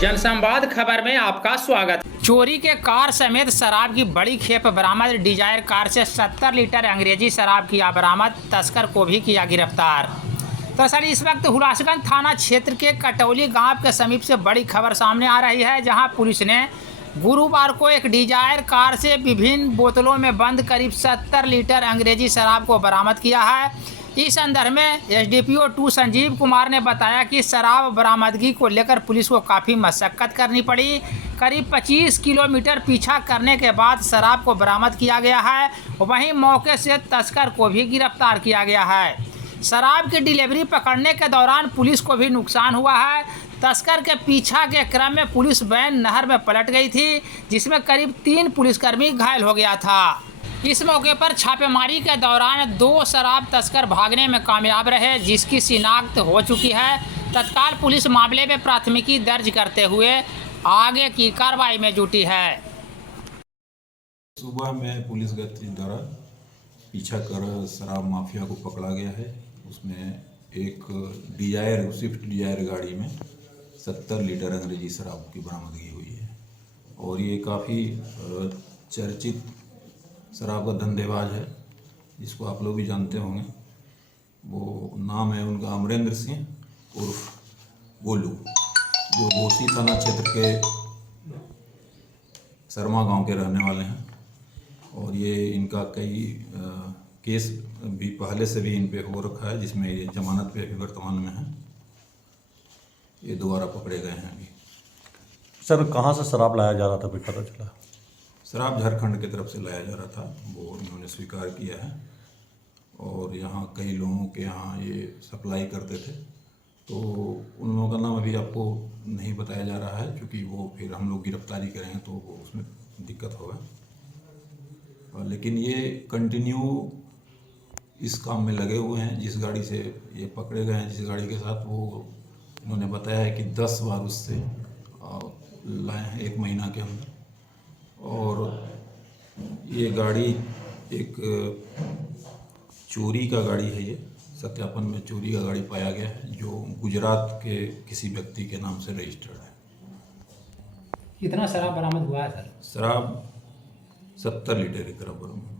जनसंवाद खबर में आपका स्वागत। चोरी के कार समेत शराब की बड़ी खेप बरामद। डिजायर कार से 70 लीटर अंग्रेजी शराब किया बरामद। तस्कर को भी किया गिरफ्तार। तो सर, इस वक्त हुलासगंज थाना क्षेत्र के कटौली गांव के समीप से बड़ी खबर सामने आ रही है, जहां पुलिस ने गुरुवार को एक डिजायर कार से विभिन्न बोतलों में बंद करीब 70 लीटर अंग्रेजी शराब को बरामद किया है। इस संदर्भ में एसडीपीओ 2 संजीव कुमार ने बताया कि शराब बरामदगी को लेकर पुलिस को काफ़ी मशक्कत करनी पड़ी। करीब 25 किलोमीटर पीछा करने के बाद शराब को बरामद किया गया है। वहीं मौके से तस्कर को भी गिरफ्तार किया गया है। शराब की डिलीवरी पकड़ने के दौरान पुलिस को भी नुकसान हुआ है। तस्कर के पीछा के क्रम में पुलिस वैन नहर में पलट गई थी, जिसमें करीब 3 पुलिसकर्मी घायल हो गया था। इस मौके पर छापेमारी के दौरान 2 शराब तस्कर भागने में कामयाब रहे, जिसकी शिनाख्त हो चुकी है। तत्काल पुलिस मामले में प्राथमिकी दर्ज करते हुए आगे की कार्रवाई में जुटी है। सुबह में पुलिस गश्ती द्वारा पीछा कर शराब माफिया को पकड़ा गया है। उसमें एक डिजायर, स्विफ्ट डिजायर गाड़ी में 70 लीटर अंग्रेजी शराब की बरामदगी हुई है। और ये काफ़ी चर्चित शराब का धंधेबाज है, जिसको आप लोग भी जानते होंगे। वो नाम है उनका अमरेंद्र सिंह उर्फ गोलू, जो घोसी थाना क्षेत्र के शर्मा गांव के रहने वाले हैं। और ये इनका कई केस भी पहले से भी इन पे हो रखा है, जिसमें ये जमानत पे भी वर्तमान में है। ये दोबारा पकड़े गए हैं अभी। सर, कहाँ से शराब लाया जा रहा था, कोई पता चला? शराब झारखंड की तरफ से लाया जा रहा था, वो इन्होंने स्वीकार किया है। और यहाँ कई लोगों के यहाँ ये सप्लाई करते थे, तो उन लोगों का नाम अभी आपको नहीं बताया जा रहा है, क्योंकि वो फिर हम लोग गिरफ्तारी करेंगे तो वो उसमें दिक्कत होगा। लेकिन ये कंटिन्यू इस काम में लगे हुए हैं। जिस गाड़ी से ये पकड़े गए हैं, जिस गाड़ी के साथ, वो इन्होंने बताया है कि 10 बार उससे लाए हैं 1 महीना के अंदर। और ये गाड़ी एक चोरी का गाड़ी है। ये सत्यापन में चोरी का गाड़ी पाया गया है, जो गुजरात के किसी व्यक्ति के नाम से रजिस्टर्ड है। कितना शराब बरामद हुआ है सर? शराब 70 लीटर के बराबर में।